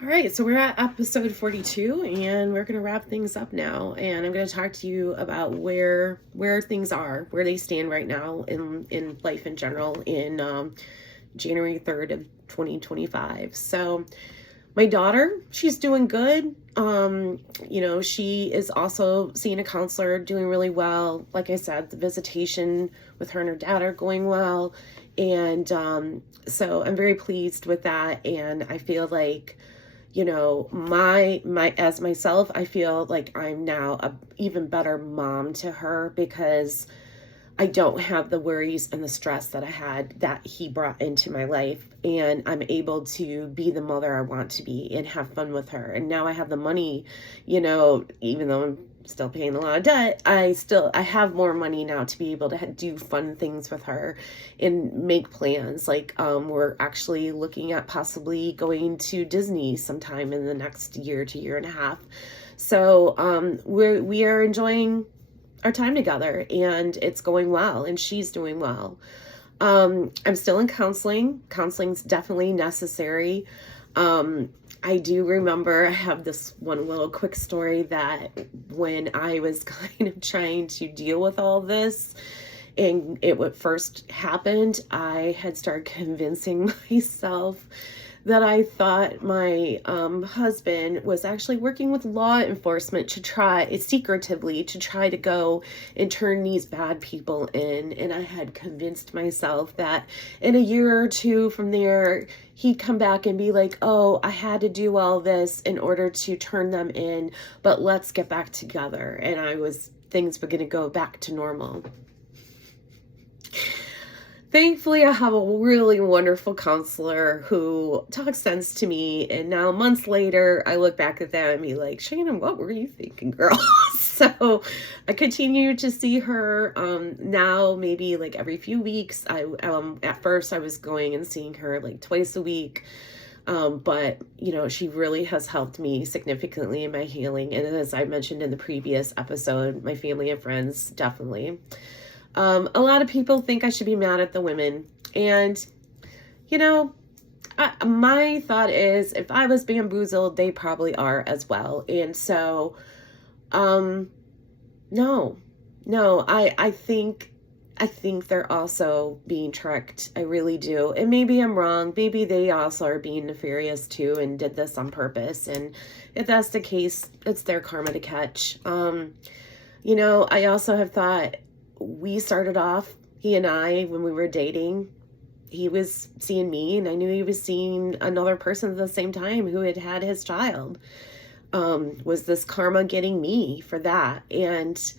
All right, so we're at episode 42 and we're going to wrap things up now, and I'm going to talk to you about where things are, where they stand right now in life in general in January 3rd of 2025. So my daughter, she's doing good. She is also seeing a counselor, doing really well. Like I said, the visitation with her and her dad are going well. And so I'm very pleased with that. And I feel like, my as myself, I feel like I'm now a even better mom to her because I don't have the worries and the stress that I had that he brought into my life. And I'm able to be the mother I want to be and have fun with her. And now I have the money, even though I'm still paying a lot of debt, I have more money now to be able to do fun things with her and make plans. Like, we're actually looking at possibly going to Disney sometime in the next year to year and a half. So, we are enjoying our time together, and it's going well, and she's doing well. I'm still in counseling. Counseling's definitely necessary. I do remember, I have this one little quick story that when I was kind of trying to deal with all this and it first happened, I had started convincing myself that I thought my husband was actually working with law enforcement to try secretively to try to go and turn these bad people in. And I had convinced myself that in a year or two from there, he'd come back and be like, oh, I had to do all this in order to turn them in, but let's get back together. And things were going to go back to normal. Thankfully, I have a really wonderful counselor who talks sense to me. And now, months later, I look back at that and be like, Shannon, what were you thinking, girl? So I continue to see her now, maybe like every few weeks. At first, I was going and seeing her like twice a week. But she really has helped me significantly in my healing. And as I mentioned in the previous episode, my family and friends definitely. A lot of people think I should be mad at the women. And, my thought is if I was bamboozled, they probably are as well. And so, no, I think they're also being tricked. I really do. And maybe I'm wrong. Maybe they also are being nefarious too and did this on purpose. And if that's the case, it's their karma to catch. I also have thought, we started off, he and I, when we were dating, he was seeing me and I knew he was seeing another person at the same time who had had his child. Was this karma getting me for that? And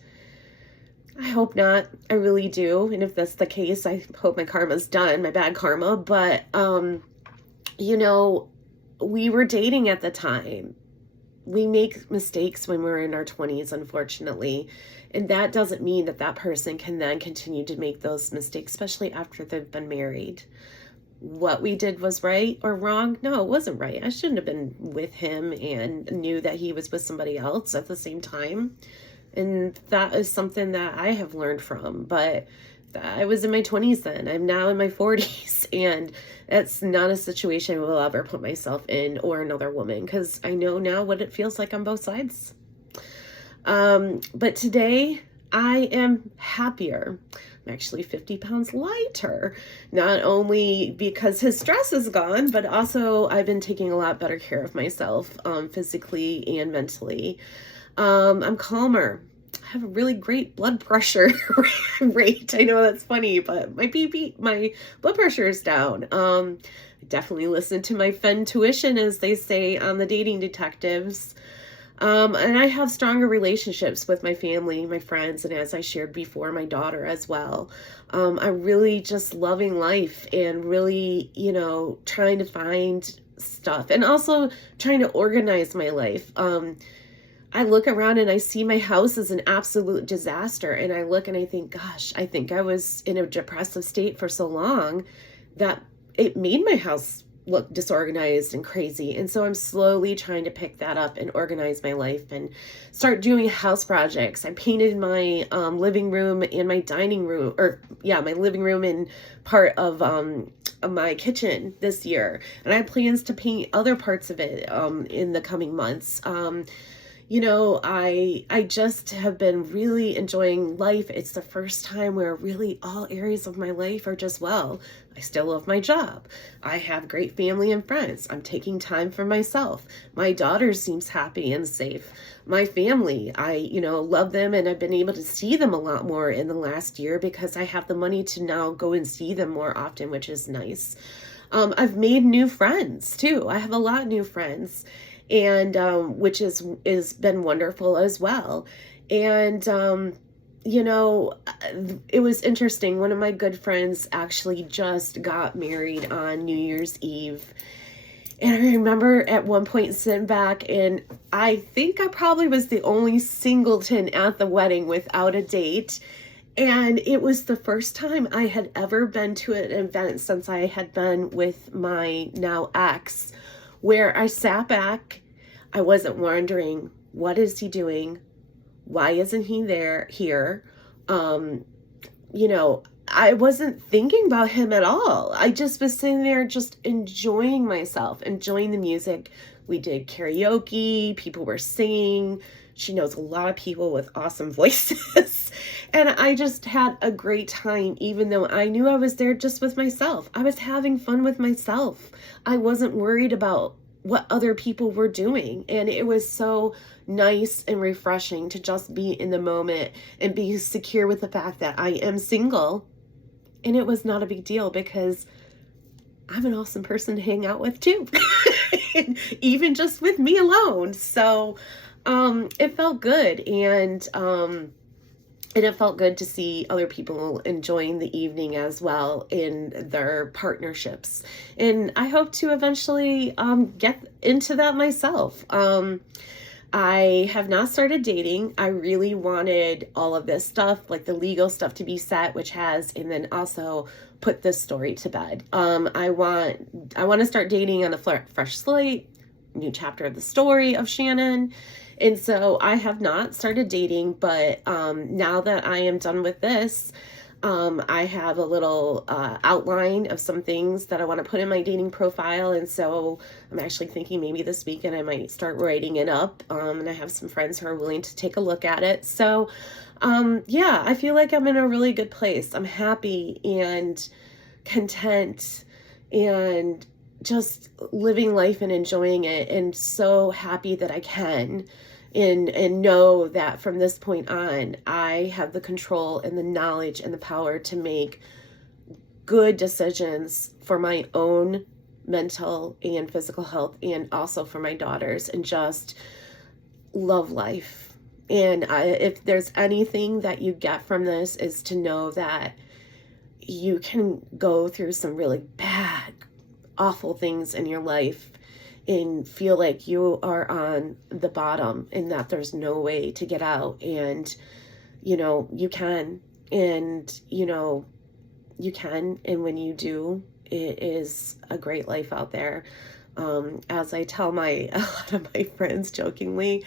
I hope not. I really do. And if that's the case, I hope my karma's done, my bad karma. But, we were dating at the time. We make mistakes when we're in our 20s, unfortunately. And that doesn't mean that person can then continue to make those mistakes, especially after they've been married. What we did was right or wrong? No, it wasn't right. I shouldn't have been with him and knew that he was with somebody else at the same time. And that is something that I have learned from. But I was in my 20s then. I'm now in my 40s. And that's not a situation I will ever put myself in or another woman, because I know now what it feels like on both sides. But today I am happier. I'm actually 50 pounds lighter, not only because his stress is gone, but also I've been taking a lot better care of myself, physically and mentally. I'm calmer. I have a really great blood pressure rate. I know that's funny, but my blood pressure is down. I definitely listen to my tuition, as they say on the Dating Detectives. And I have stronger relationships with my family, my friends, and as I shared before, my daughter as well. I'm really just loving life and really, trying to find stuff and also trying to organize my life. I look around and I see my house as an absolute disaster. And I look and I think, gosh, I think I was in a depressive state for so long that it made my house look disorganized and crazy. And so I'm slowly trying to pick that up and organize my life and start doing house projects. I painted my living room and my dining room, my living room and part of my kitchen this year, and I have plans to paint other parts of it in the coming months. I just have been really enjoying life. It's the first time where really all areas of my life are just well. I still love my job. I have great family and friends. I'm taking time for myself. My daughter seems happy and safe. My family, I love them, and I've been able to see them a lot more in the last year because I have the money to now go and see them more often, which is nice. I've made new friends too. I have a lot of new friends, and which is been wonderful as well. And it was interesting. One of my good friends actually just got married on New Year's Eve. And I remember at one point sitting back, and I think I probably was the only singleton at the wedding without a date. And it was the first time I had ever been to an event since I had been with my now ex, where I sat back. I wasn't wondering, what is he doing? Why isn't he here? I wasn't thinking about him at all. I just was sitting there just enjoying myself, enjoying the music. We did karaoke, people were singing. She knows a lot of people with awesome voices. And I just had a great time, even though I knew I was there just with myself. I was having fun with myself. I wasn't worried about what other people were doing. And it was so nice and refreshing to just be in the moment and be secure with the fact that I am single. And it was not a big deal because I'm an awesome person to hang out with too. Even just with me alone. So it felt good. And it felt good to see other people enjoying the evening as well in their partnerships. And I hope to eventually get into that myself. I have not started dating. I really wanted all of this stuff, like the legal stuff, to be set, which has, and then also put this story to bed. I want to start dating on a fresh slate, new chapter of the story of Shannon. And so I have not started dating, but now that I am done with this, I have a little outline of some things that I want to put in my dating profile. And so I'm actually thinking maybe this weekend I might start writing it up. And I have some friends who are willing to take a look at it. So I feel like I'm in a really good place. I'm happy and content and just living life and enjoying it, and so happy that I can. And know that from this point on, I have the control and the knowledge and the power to make good decisions for my own mental and physical health, and also for my daughters, and just love life. And if there's anything that you get from this, is to know that you can go through some really bad, awful things in your life and feel like you are on the bottom and that there's no way to get out. And, you can, and, you can. And when you do, it is a great life out there. As I tell a lot of my friends jokingly,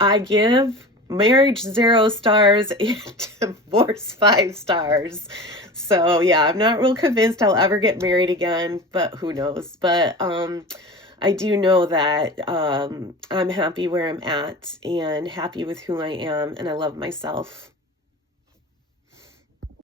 I give marriage 0 stars and divorce 5 stars. So yeah, I'm not real convinced I'll ever get married again, but who knows? But, I do know that I'm happy where I'm at and happy with who I am, and I love myself.